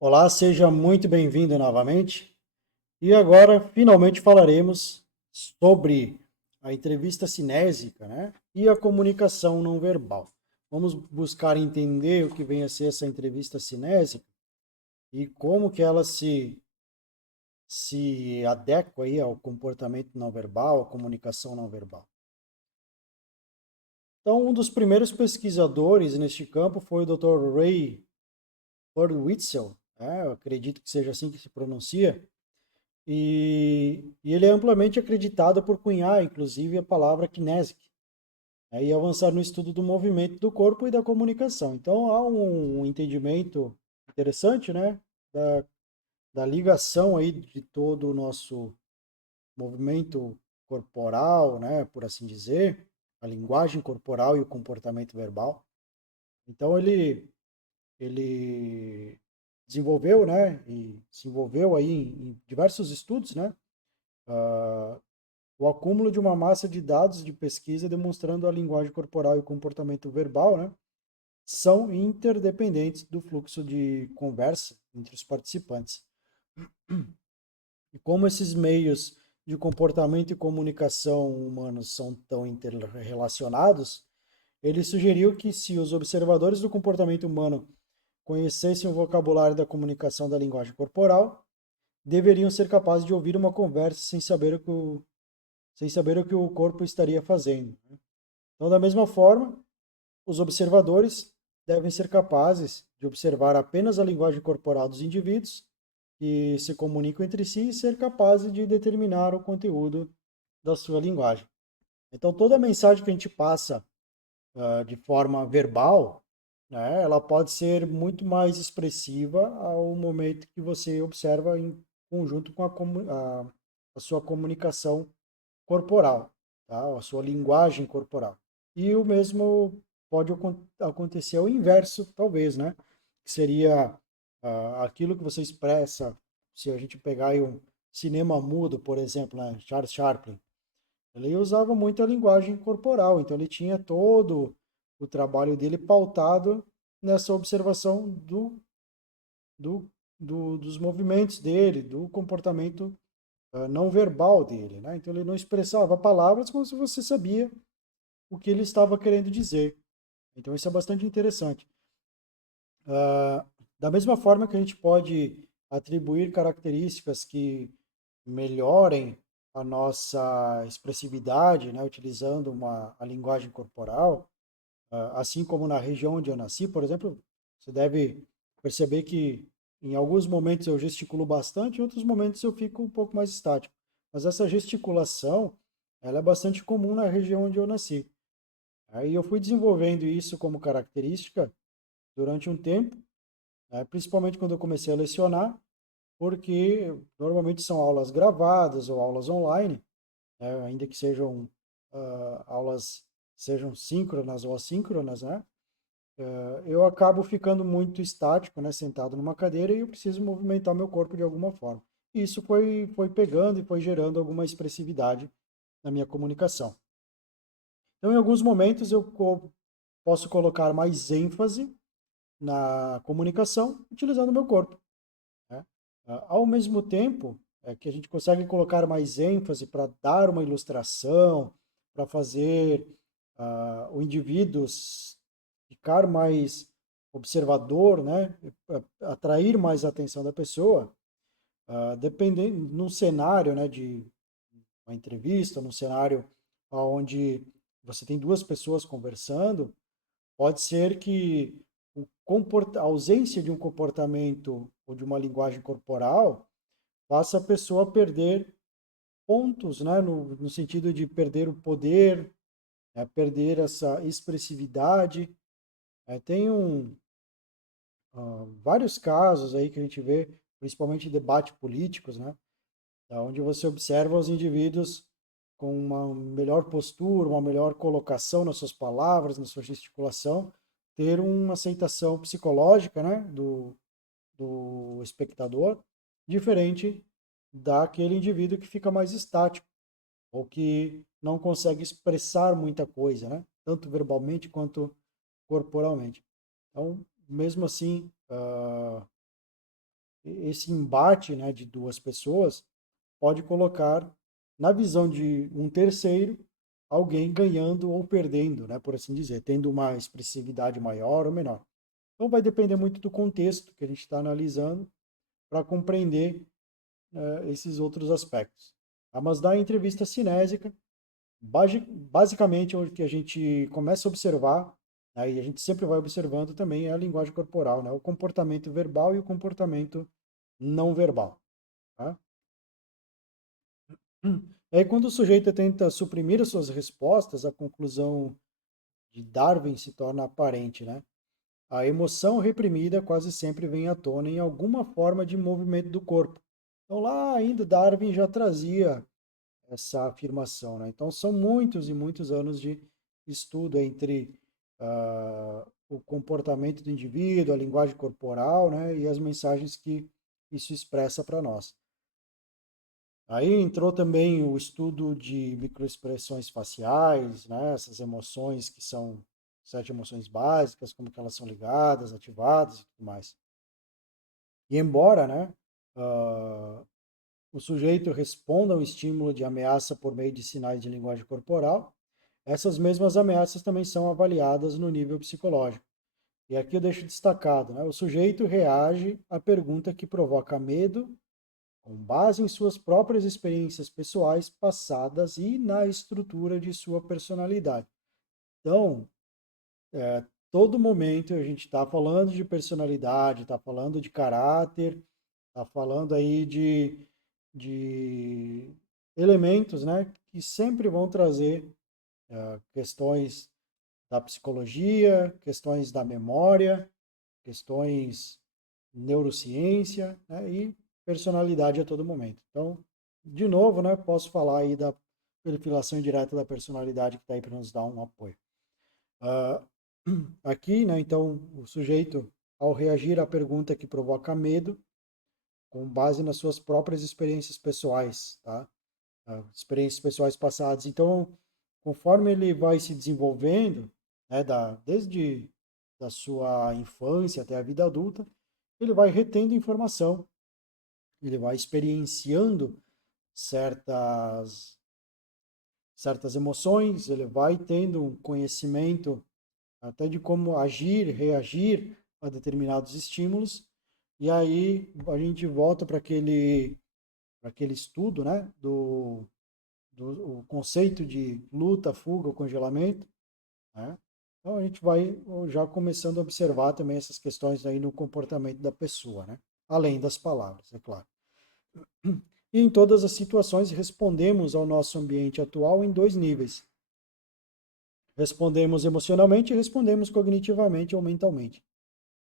Olá, seja muito bem-vindo novamente. E agora, finalmente, falaremos sobre a entrevista cinésica, né? E a comunicação não verbal. Vamos buscar entender o que vem a ser essa entrevista cinésica e como que ela se adequa aí ao comportamento não verbal, à comunicação não verbal. Então, um dos primeiros pesquisadores neste campo foi o Dr. Ray Kurzweil, né? Eu acredito que seja assim que se pronuncia. E ele é amplamente acreditado por cunhar, inclusive, a palavra kinesic, né, e avançar no estudo do movimento do corpo e da comunicação. Então, há um entendimento interessante, né, da, da ligação aí de todo o nosso movimento corporal, né, por assim dizer, a linguagem corporal e o comportamento verbal. Então, ele desenvolveu, né, e se envolveu aí em diversos estudos, né, o acúmulo de uma massa de dados de pesquisa demonstrando a linguagem corporal e o comportamento verbal, né, são interdependentes do fluxo de conversa entre os participantes. E como esses meios de comportamento e comunicação humanos são tão interrelacionados, ele sugeriu que se os observadores do comportamento humano conhecessem o vocabulário da comunicação da linguagem corporal, deveriam ser capazes de ouvir uma conversa sem saber o que o corpo estaria fazendo. Então, da mesma forma, os observadores devem ser capazes de observar apenas a linguagem corporal dos indivíduos que se comunicam entre si e ser capazes de determinar o conteúdo da sua linguagem. Então, toda mensagem que a gente passa de forma verbal, né, ela pode ser muito mais expressiva ao momento que você observa em conjunto com a sua comunicação corporal, tá? A sua linguagem corporal. E o mesmo pode acontecer ao inverso, talvez, né? Que seria aquilo que você expressa, se a gente pegar aí um cinema mudo, por exemplo, né? Charles Chaplin, ele usava muito a linguagem corporal, então ele tinha todo o trabalho dele pautado nessa observação do, dos movimentos dele, do comportamento não verbal dele, né? Então ele não expressava palavras como se você sabia o que ele estava querendo dizer. Então isso é bastante interessante. Ah, da mesma forma que a gente pode atribuir características que melhorem a nossa expressividade, né, utilizando a linguagem corporal, assim como na região onde eu nasci, por exemplo, você deve perceber que em alguns momentos eu gesticulo bastante, em outros momentos eu fico um pouco mais estático. Mas essa gesticulação, ela é bastante comum na região onde eu nasci. Aí eu fui desenvolvendo isso como característica durante um tempo, né, principalmente quando eu comecei a lecionar, porque normalmente são aulas gravadas ou aulas online, né, ainda que sejam aulas sejam síncronas ou assíncronas, né? Eu acabo ficando muito estático, né, sentado numa cadeira e eu preciso movimentar meu corpo de alguma forma. E isso foi pegando e foi gerando alguma expressividade na minha comunicação. Então, em alguns momentos, posso colocar mais ênfase na comunicação utilizando o meu corpo, né? Ao mesmo tempo, que a gente consegue colocar mais ênfase para dar uma ilustração, para fazer o indivíduo ficar mais observador, né? Atrair mais a atenção da pessoa, dependendo num cenário, né, de uma entrevista, num cenário onde você tem duas pessoas conversando, pode ser que a ausência de um comportamento ou de uma linguagem corporal faça a pessoa perder pontos, né, no sentido de perder o poder, perder essa expressividade. Tem vários casos aí que a gente vê, principalmente em debate políticos, né, onde você observa os indivíduos com uma melhor postura, uma melhor colocação nas suas palavras, na sua gesticulação, ter uma aceitação psicológica, né, do espectador, diferente daquele indivíduo que fica mais estático, ou que não consegue expressar muita coisa, né, tanto verbalmente quanto corporalmente. Então, mesmo assim, esse embate, né, de duas pessoas pode colocar, na visão de um terceiro, alguém ganhando ou perdendo, né, por assim dizer, tendo uma expressividade maior ou menor. Então vai depender muito do contexto que a gente está analisando para compreender esses outros aspectos. Mas da entrevista cinésica, basicamente o que a gente começa a observar, né, e a gente sempre vai observando também, é a linguagem corporal, né, o comportamento verbal e o comportamento não verbal. Tá? Aí, quando o sujeito tenta suprimir as suas respostas, a conclusão de Darwin se torna aparente, né? A emoção reprimida quase sempre vem à tona em alguma forma de movimento do corpo. Então, lá ainda Darwin já trazia essa afirmação, né? Então, são muitos e muitos anos de estudo entre o comportamento do indivíduo, a linguagem corporal, né? E as mensagens que isso expressa para nós. Aí entrou também o estudo de microexpressões faciais, né? Essas emoções que são 7 emoções básicas, como que elas são ligadas, ativadas e tudo mais. E embora, né, uh, o sujeito responda a um estímulo de ameaça por meio de sinais de linguagem corporal, essas mesmas ameaças também são avaliadas no nível psicológico. E aqui eu deixo destacado, né? O sujeito reage à pergunta que provoca medo com base em suas próprias experiências pessoais passadas e na estrutura de sua personalidade. Então, todo momento a gente está falando de personalidade, está falando de caráter, está falando aí de elementos, né, que sempre vão trazer questões da psicologia, questões da memória, questões neurociência, né, e personalidade a todo momento. Então, de novo, né, posso falar aí da perfilação indireta da personalidade que está aí para nos dar um apoio. Uh, aqui, né, então, o sujeito, ao reagir à pergunta que provoca medo, com base nas suas próprias experiências pessoais, tá? Experiências pessoais passadas. Então, conforme ele vai se desenvolvendo, né, desde da sua infância até a vida adulta, ele vai retendo informação, ele vai experienciando certas, certas emoções, ele vai tendo um conhecimento até de como agir, reagir a determinados estímulos, e aí a gente volta para aquele estudo, né, do conceito de luta, fuga, congelamento, né? Então a gente vai já começando a observar também essas questões aí no comportamento da pessoa, né? Além das palavras, é claro. E em todas as situações respondemos ao nosso ambiente atual em dois níveis. Respondemos emocionalmente e respondemos cognitivamente ou mentalmente.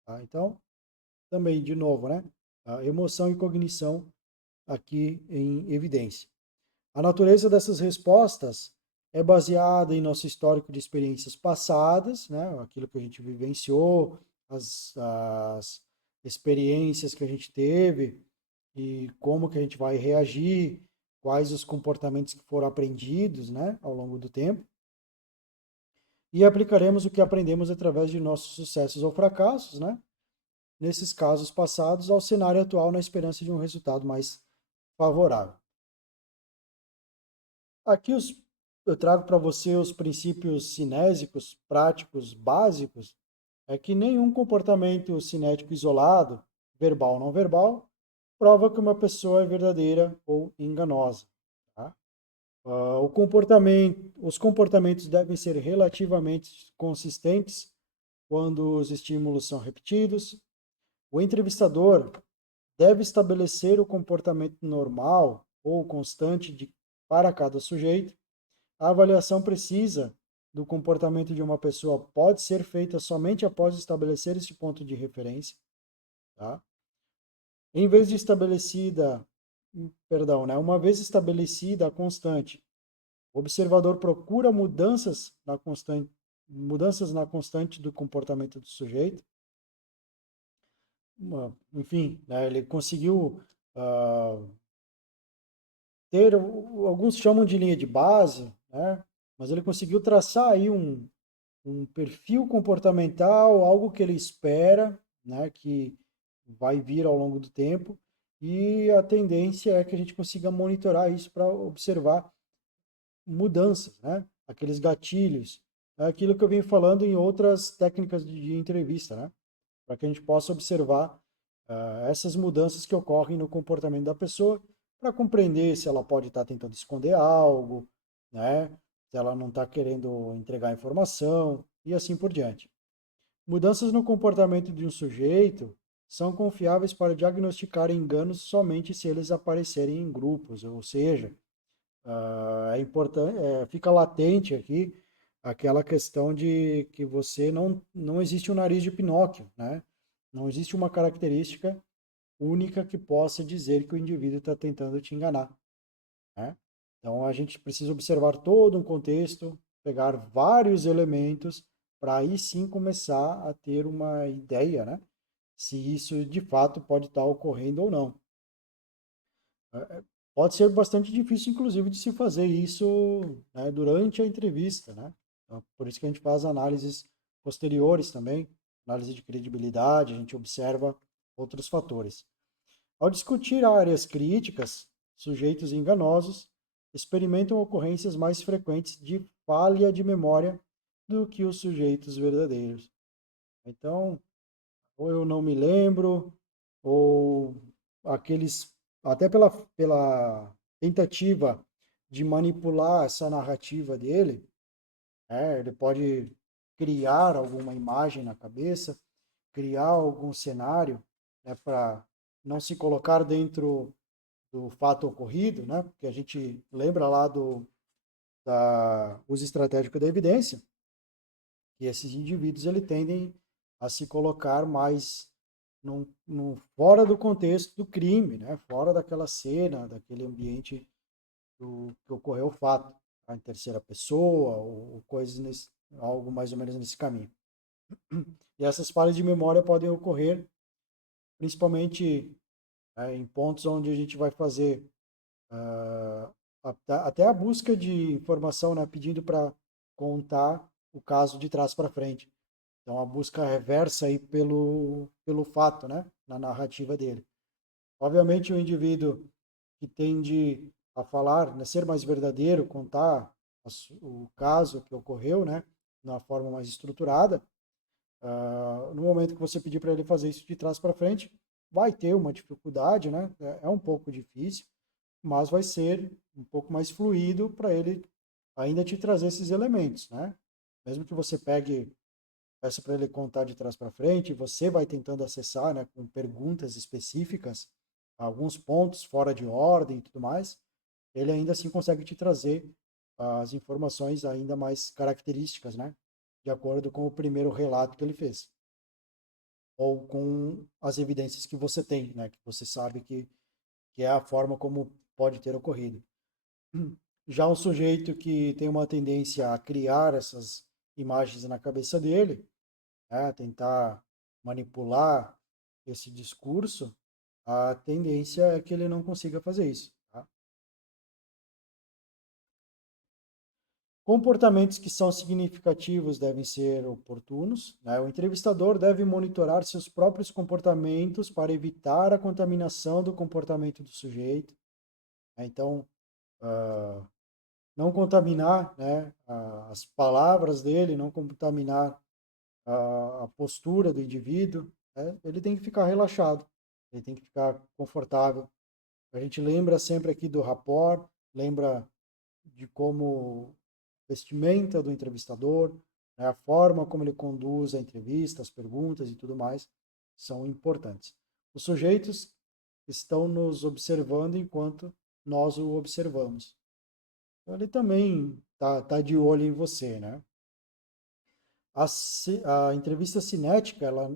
Tá? Então, também, de novo, né? A emoção e cognição aqui em evidência. A natureza dessas respostas é baseada em nosso histórico de experiências passadas, né? Aquilo que a gente vivenciou, as experiências que a gente teve e como que a gente vai reagir, quais os comportamentos que foram aprendidos, né, ao longo do tempo. E aplicaremos o que aprendemos através de nossos sucessos ou fracassos, né? Nesses casos passados, ao cenário atual, na esperança de um resultado mais favorável. Aqui eu trago para você os princípios cinésicos práticos básicos, é que nenhum comportamento cinético isolado, verbal ou não verbal, prova que uma pessoa é verdadeira ou enganosa. Tá? Os comportamentos devem ser relativamente consistentes quando os estímulos são repetidos. O entrevistador deve estabelecer o comportamento normal ou constante para cada sujeito. A avaliação precisa do comportamento de uma pessoa pode ser feita somente após estabelecer esse ponto de referência. Tá? Em vez de estabelecida, perdão, né? Uma vez estabelecida a constante, o observador procura mudanças na constante do comportamento do sujeito. Enfim, né, ele conseguiu ter, alguns chamam de linha de base, né, mas ele conseguiu traçar aí um perfil comportamental, algo que ele espera, né, que vai vir ao longo do tempo, e a tendência é que a gente consiga monitorar isso para observar mudanças, né? Aqueles gatilhos, é aquilo que eu venho falando em outras técnicas de entrevista, né? Para que a gente possa observar essas mudanças que ocorrem no comportamento da pessoa, para compreender se ela pode estar tentando esconder algo, né? Se ela não está querendo entregar informação e assim por diante. Mudanças no comportamento de um sujeito são confiáveis para diagnosticar enganos somente se eles aparecerem em grupos, ou seja, é importante, fica latente aqui aquela questão de que você não existe um nariz de Pinóquio, né? Não existe uma característica única que possa dizer que o indivíduo está tentando te enganar, né? Então a gente precisa observar todo um contexto, pegar vários elementos para aí sim começar a ter uma ideia, né? Se isso de fato pode estar ocorrendo ou não. Pode ser bastante difícil, inclusive, de se fazer isso, né, durante a entrevista, né? Então, por isso que a gente faz análises posteriores também, análise de credibilidade, a gente observa outros fatores. Ao discutir áreas críticas, sujeitos enganosos experimentam ocorrências mais frequentes de falha de memória do que os sujeitos verdadeiros. Então, ou eu não me lembro, ou aqueles, até pela tentativa de manipular essa narrativa dele, ele pode criar alguma imagem na cabeça, criar algum cenário, né, para não se colocar dentro do fato ocorrido, né, porque a gente lembra lá do uso estratégico da evidência, que esses indivíduos ele tendem a se colocar mais fora do contexto do crime, né? Fora daquela cena, daquele ambiente que ocorreu o fato, tá? Em terceira pessoa ou coisas algo mais ou menos nesse caminho. E essas falhas de memória podem ocorrer principalmente em pontos onde a gente vai fazer até a busca de informação, né? Pedindo para contar o caso de trás para frente. Então, a busca reversa aí pelo fato, né? Na narrativa dele. Obviamente, o indivíduo que tende a falar, né, ser mais verdadeiro, contar o caso que ocorreu, né? De uma forma mais estruturada. No momento que você pedir para ele fazer isso de trás para frente, vai ter uma dificuldade, né? É um pouco difícil, mas vai ser um pouco mais fluido para ele ainda te trazer esses elementos, né? Mesmo que você peça para ele contar de trás para frente, você vai tentando acessar, né, com perguntas específicas, alguns pontos fora de ordem e tudo mais, ele ainda assim consegue te trazer as informações ainda mais características, né, de acordo com o primeiro relato que ele fez, ou com as evidências que você tem, né, que você sabe que é a forma como pode ter ocorrido. Já um sujeito que tem uma tendência a criar essas imagens na cabeça dele, né, tentar manipular esse discurso, a tendência é que ele não consiga fazer isso. Tá? Comportamentos que são significativos devem ser oportunos. Né? O entrevistador deve monitorar seus próprios comportamentos para evitar a contaminação do comportamento do sujeito. Né? Então, não contaminar, né, as palavras dele, não contaminar a postura do indivíduo, né? Ele tem que ficar relaxado, ele tem que ficar confortável. A gente lembra sempre aqui do rapport, lembra de como vestimenta do entrevistador, né? A forma como ele conduz a entrevista, as perguntas e tudo mais são importantes. Os sujeitos estão nos observando enquanto nós o observamos. Então, ele também tá de olho em você, né? A entrevista cinética, ela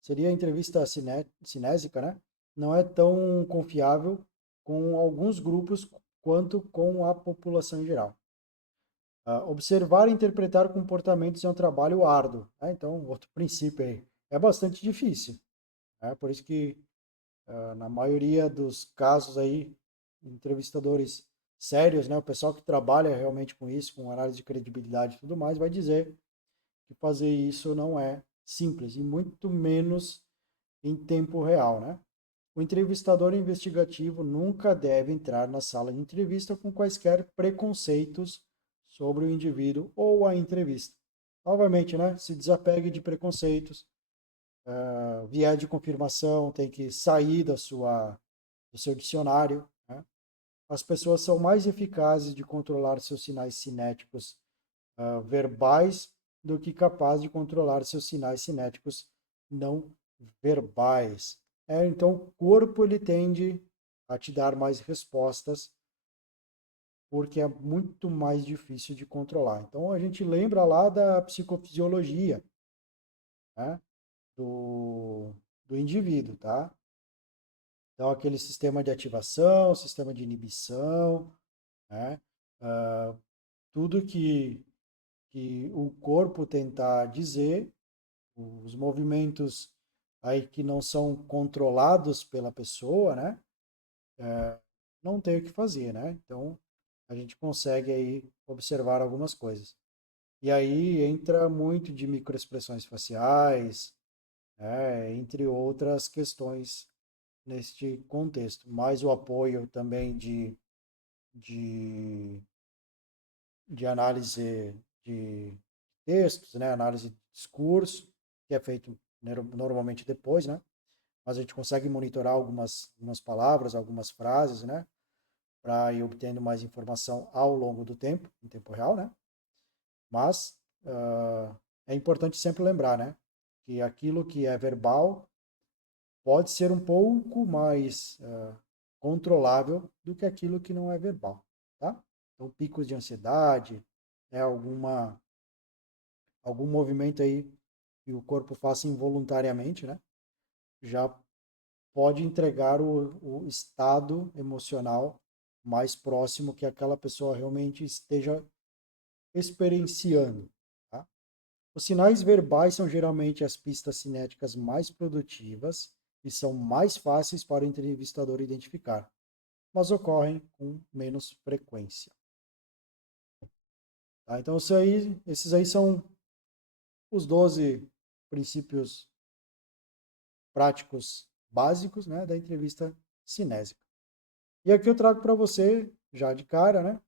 seria a entrevista cinésica, né? Não é tão confiável com alguns grupos quanto com a população em geral. Observar e interpretar comportamentos é um trabalho árduo. Né? Então, outro princípio aí. É bastante difícil. Né? Por isso que, na maioria dos casos aí, entrevistadores sérios, né? O pessoal que trabalha realmente com isso, com análise de credibilidade e tudo mais, vai dizer que fazer isso não é simples, e muito menos em tempo real, né? O entrevistador investigativo nunca deve entrar na sala de entrevista com quaisquer preconceitos sobre o indivíduo ou a entrevista. Novamente, né? Se desapegue de preconceitos. Viés de confirmação tem que sair do seu dicionário, né? As pessoas são mais eficazes de controlar seus sinais cinéticos verbais do que capazes de controlar seus sinais cinéticos não verbais. Então, o corpo ele tende a te dar mais respostas porque é muito mais difícil de controlar. Então, a gente lembra lá da psicofisiologia, né, do, do indivíduo, tá? Então, aquele sistema de ativação, sistema de inibição, né? Uh, tudo que o corpo tentar dizer, os movimentos aí que não são controlados pela pessoa, né? Não tem o que fazer, né? Então, a gente consegue aí observar algumas coisas. E aí entra muito de microexpressões faciais, né? Entre outras questões neste contexto. Mais o apoio também de, de análise de textos, né? Análise de discurso, que é feito normalmente depois, né? Mas a gente consegue monitorar algumas palavras, algumas frases, né? Para ir obtendo mais informação ao longo do tempo, em tempo real, né? Mas é importante sempre lembrar, né? Que aquilo que é verbal pode ser um pouco mais controlável do que aquilo que não é verbal, tá? Então, picos de ansiedade, né? Algum movimento aí que o corpo faça involuntariamente, né? Já pode entregar o estado emocional mais próximo que aquela pessoa realmente esteja experienciando. Tá? Os sinais verbais são geralmente as pistas cinéticas mais produtivas e são mais fáceis para o entrevistador identificar, mas ocorrem com menos frequência. Tá? Então, esses aí são os 12 princípios práticos básicos, né, da entrevista cinésica. E aqui eu trago para você, já de cara, né,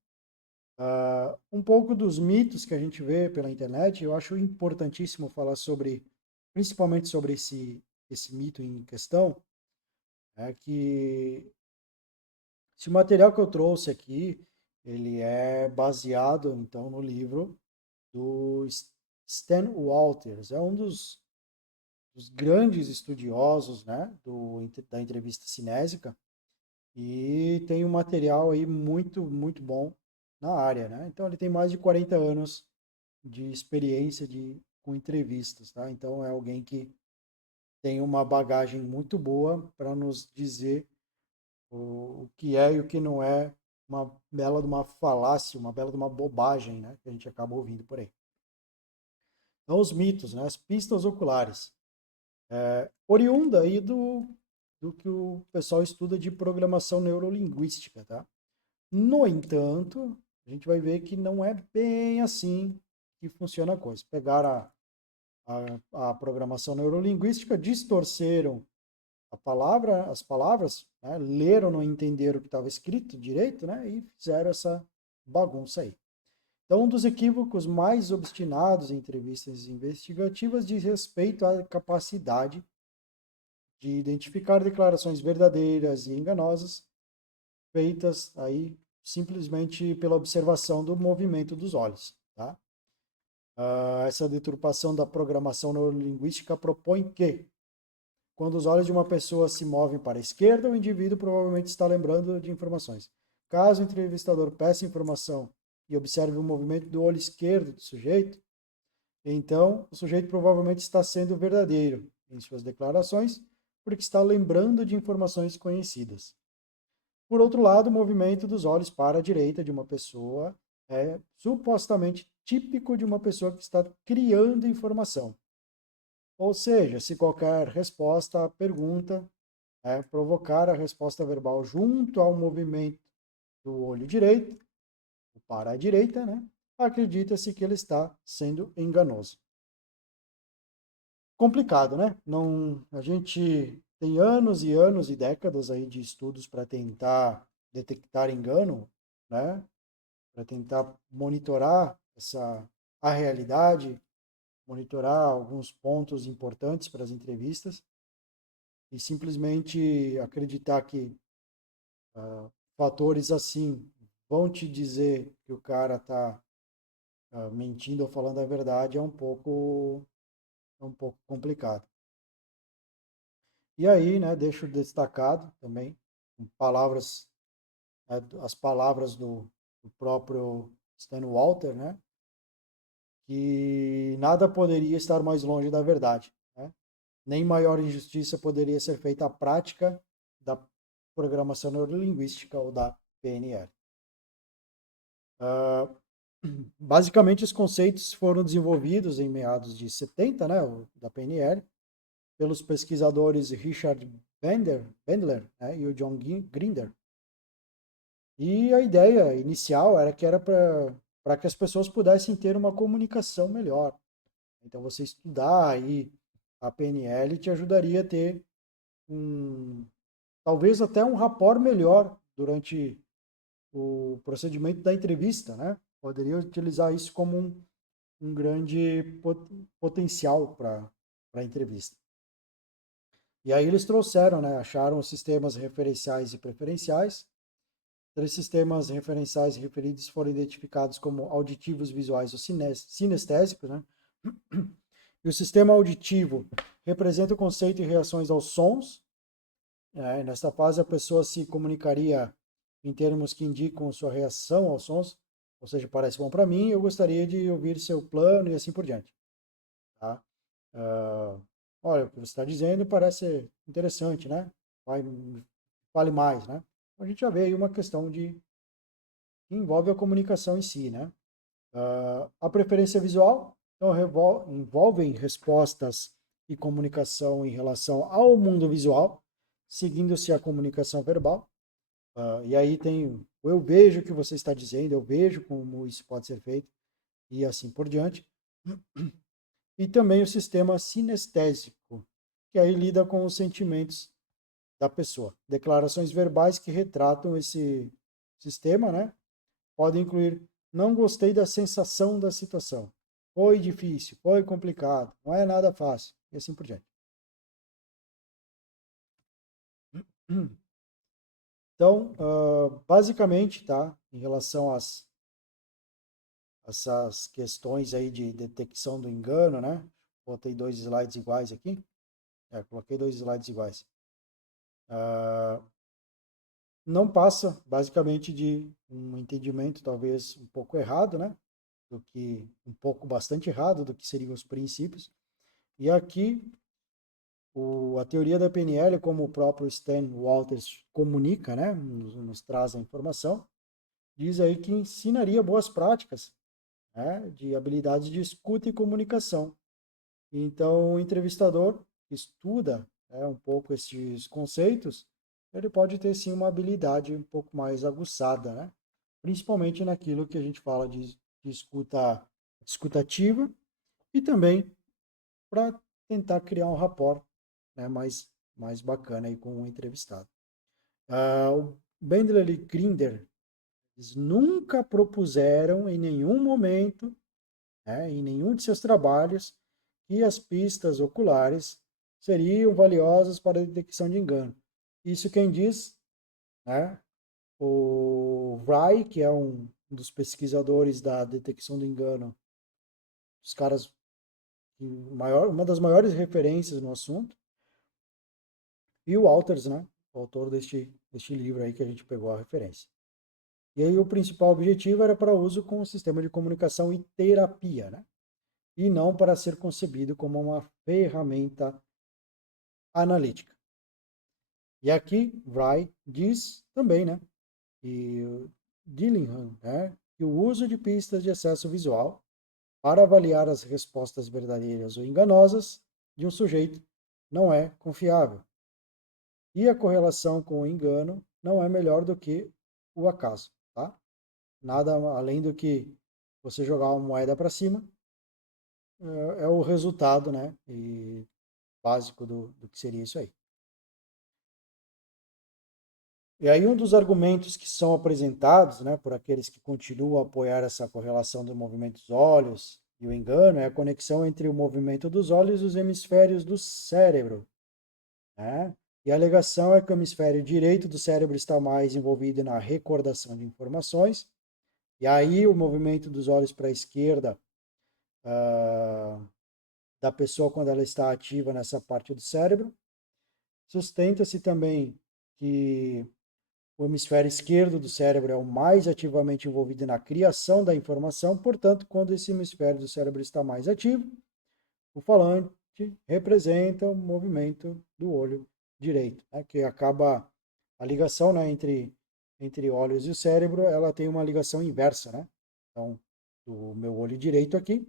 um pouco dos mitos que a gente vê pela internet. Eu acho importantíssimo falar sobre, principalmente sobre esse mito em questão, é que esse material que eu trouxe aqui, ele é baseado, então, no livro do Stan Walters. É um dos grandes estudiosos, né, da entrevista cinésica, e tem um material aí muito, muito bom na área, né? Então ele tem mais de 40 anos de experiência com entrevistas, tá? Então é alguém que tem uma bagagem muito boa para nos dizer o que é e o que não é uma bela de uma falácia, uma bela de uma bobagem, né? Que a gente acaba ouvindo por aí. Então os mitos, né? As pistas oculares. Oriunda aí do que o pessoal estuda de programação neurolinguística, tá? No entanto, a gente vai ver que não é bem assim que funciona a coisa. Pegaram a programação neurolinguística, distorceram as palavras, né, leram, não entenderam o que estava escrito direito, né, e fizeram essa bagunça aí. Então, um dos equívocos mais obstinados em entrevistas investigativas diz respeito à capacidade de identificar declarações verdadeiras e enganosas feitas aí simplesmente pela observação do movimento dos olhos, tá? Essa deturpação da programação neurolinguística propõe que, quando os olhos de uma pessoa se movem para a esquerda, o indivíduo provavelmente está lembrando de informações. Caso o entrevistador peça informação e observe o movimento do olho esquerdo do sujeito, então o sujeito provavelmente está sendo verdadeiro em suas declarações, porque está lembrando de informações conhecidas. Por outro lado, o movimento dos olhos para a direita de uma pessoa é supostamente típico de uma pessoa que está criando informação. Ou seja, se qualquer resposta à pergunta provocar a resposta verbal junto ao movimento do olho direito, para a direita, né, acredita-se que ele está sendo enganoso. complicado, né? Não, a gente tem anos e anos e décadas aí de estudos para tentar detectar engano, né? Para tentar monitorar a realidade, monitorar alguns pontos importantes para as entrevistas e simplesmente acreditar que fatores assim vão te dizer que o cara está mentindo ou falando a verdade é um pouco complicado. E aí, né, deixo destacado também palavras, as palavras do próprio Stan Walter, né, que nada poderia estar mais longe da verdade, né? Nem maior injustiça poderia ser feita à prática da programação neurolinguística ou da PNL. Basicamente, os conceitos foram desenvolvidos em meados de 70, né, da PNL, pelos pesquisadores Richard Bandler, né, e o John Grinder. E a ideia inicial era para que as pessoas pudessem ter uma comunicação melhor. Então, você estudar aí a PNL te ajudaria a ter talvez até um rapport melhor durante o procedimento da entrevista, né? Poderia utilizar isso como um grande potencial para a entrevista. E aí eles trouxeram, né? Acharam os sistemas referenciais e preferenciais. Três sistemas referenciais referidos foram identificados como auditivos, visuais ou sinestésicos, né? E o sistema auditivo representa o conceito e reações aos sons. Nesta fase, a pessoa se comunicaria em termos que indicam sua reação aos sons, ou seja, parece bom para mim, eu gostaria de ouvir seu plano e assim por diante. Tá? Olha, o que você está dizendo parece interessante, né? Fale mais, né? A gente já vê aí uma questão que envolve a comunicação em si, né? A preferência visual então, envolvem respostas e comunicação em relação ao mundo visual, seguindo-se a comunicação verbal. E aí tem o eu vejo o que você está dizendo, eu vejo como isso pode ser feito, e assim por diante. E também o sistema sinestésico, que aí lida com os sentimentos da pessoa. Declarações verbais que retratam esse sistema, né? Podem incluir não gostei da sensação da situação, foi difícil, foi complicado, não é nada fácil, e assim por diante. Então, basicamente, tá? Em relação essas questões aí de detecção do engano, né? Botei dois slides iguais aqui. Coloquei dois slides iguais. Não passa, basicamente, de um entendimento talvez um pouco errado, né? Bastante errado do que seriam os princípios. E aqui, a teoria da PNL, como o próprio Stan Walters comunica, né? Nos traz a informação, diz aí que ensinaria boas práticas, né, de habilidades de escuta e comunicação. Então, o entrevistador que estuda, né, um pouco esses conceitos, ele pode ter sim uma habilidade um pouco mais aguçada, né? Principalmente naquilo que a gente fala de escuta ativa e também para tentar criar um rapport, né, mais bacana aí com o entrevistado. O Bendler e Grinder, eles nunca propuseram em nenhum momento, né, em nenhum de seus trabalhos, que as pistas oculares seriam valiosas para a detecção de engano. Isso quem diz, né, o Wright, que é um dos pesquisadores da detecção do engano, os caras, uma das maiores referências no assunto, e o Walters, né, o autor deste livro aí que a gente pegou a referência. E aí o principal objetivo era para uso com o sistema de comunicação e terapia, né? E não para ser concebido como uma ferramenta analítica. E aqui, Wright diz também, né, e Dillingham, né, que o uso de pistas de acesso visual para avaliar as respostas verdadeiras ou enganosas de um sujeito não é confiável. E a correlação com o engano não é melhor do que o acaso, tá? Nada além do que você jogar uma moeda para cima, é o resultado, né? E básico do que seria isso aí. E aí um dos argumentos que são apresentados, né, por aqueles que continuam a apoiar essa correlação do movimento dos olhos e o engano é a conexão entre o movimento dos olhos e os hemisférios do cérebro, né? E a alegação é que o hemisfério direito do cérebro está mais envolvido na recordação de informações, e aí o movimento dos olhos para a esquerda da pessoa quando ela está ativa nessa parte do cérebro. Sustenta-se também que o hemisfério esquerdo do cérebro é o mais ativamente envolvido na criação da informação, portanto, quando esse hemisfério do cérebro está mais ativo, o falante representa o movimento do olho direito, né, que acaba a ligação, né, entre olhos e o cérebro, ela tem uma ligação inversa, né? Então, do meu olho direito aqui,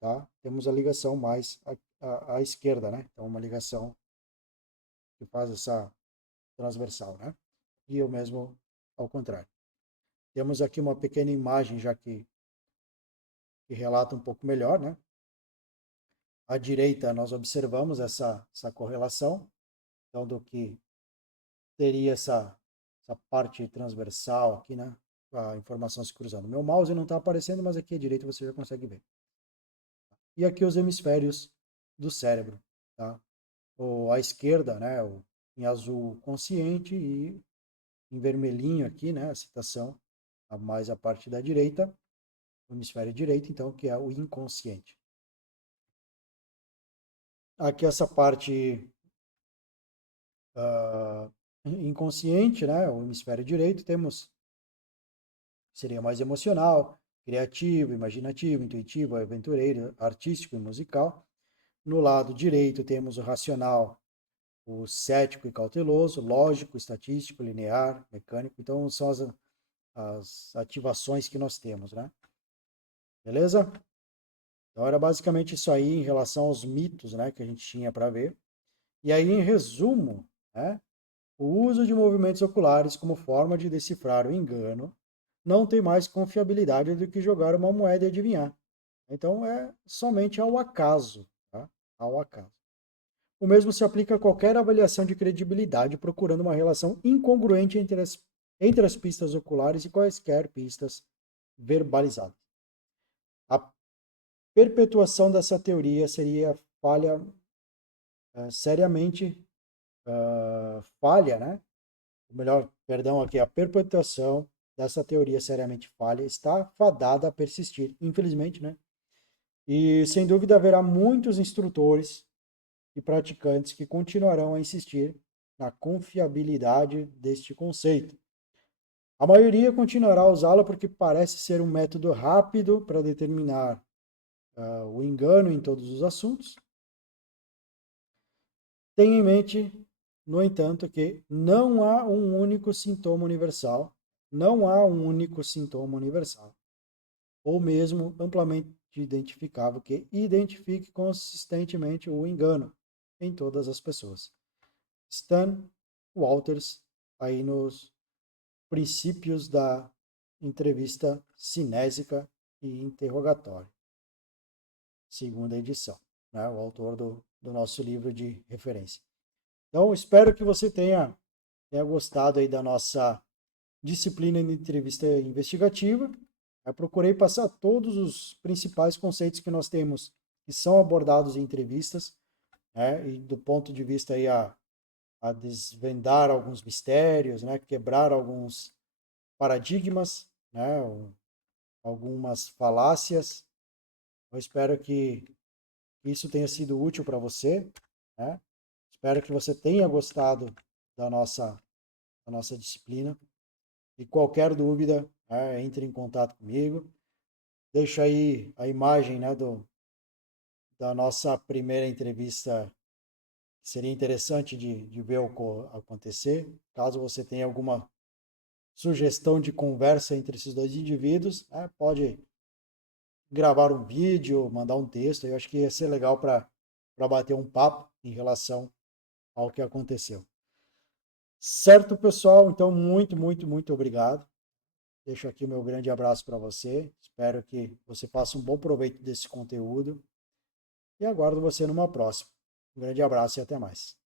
tá? Temos a ligação mais à esquerda, né? Então, uma ligação que faz essa transversal, né? E eu mesmo ao contrário. Temos aqui uma pequena imagem já que relata um pouco melhor, né? À direita nós observamos essa correlação, então do que teria essa parte transversal aqui, né? A informação se cruzando. Meu mouse não está aparecendo, mas aqui à direita você já consegue ver. E aqui os hemisférios do cérebro, tá? Ou à esquerda, né? Em azul consciente e em vermelhinho aqui, né? A citação, mais a parte da direita, o hemisfério direito, então, que é o inconsciente. Aqui essa parte inconsciente, né? O hemisfério direito, temos, seria mais emocional, criativo, imaginativo, intuitivo, aventureiro, artístico e musical. No lado direito temos o racional, o cético e cauteloso, lógico, estatístico, linear, mecânico. Então são as ativações que nós temos, né? Beleza? Então era basicamente isso aí em relação aos mitos, né, que a gente tinha para ver. E aí, em resumo, né, o uso de movimentos oculares como forma de decifrar o engano não tem mais confiabilidade do que jogar uma moeda e adivinhar. Então é somente ao acaso, tá? Ao acaso. O mesmo se aplica a qualquer avaliação de credibilidade procurando uma relação incongruente entre as pistas oculares e quaisquer pistas verbalizadas. A perpetuação dessa teoria seria falha, seriamente falha, né? Ou melhor, perdão, aqui, a perpetuação dessa teoria seriamente falha está fadada a persistir, infelizmente, né? E sem dúvida haverá muitos instrutores e praticantes que continuarão a insistir na confiabilidade deste conceito. A maioria continuará a usá-lo porque parece ser um método rápido para determinar o engano em todos os assuntos. Tenha em mente, no entanto, que não há um único sintoma universal, não há um único sintoma universal, ou mesmo amplamente identificável que identifique consistentemente o engano em todas as pessoas. Stan Walters, aí nos princípios da entrevista cinésica e interrogatório, segunda edição, né? O autor do nosso livro de referência. Então, espero que você tenha gostado aí da nossa disciplina de entrevista investigativa. Eu procurei passar todos os principais conceitos que nós temos que são abordados em entrevistas, né? E do ponto de vista aí a desvendar alguns mistérios, né? Quebrar alguns paradigmas, né? Algumas falácias. Eu espero que isso tenha sido útil para você, né? Espero que você tenha gostado da nossa disciplina. E qualquer dúvida, entre em contato comigo. Deixa aí a imagem, né, da nossa primeira entrevista. Seria interessante de ver o que acontecer. Caso você tenha alguma sugestão de conversa entre esses dois indivíduos, né, pode gravar um vídeo, mandar um texto. Eu acho que ia ser legal para bater um papo em relação ao que aconteceu. Certo, pessoal? Então, muito, muito, muito obrigado. Deixo aqui o meu grande abraço para você. Espero que você faça um bom proveito desse conteúdo e aguardo você numa próxima. Um grande abraço e até mais.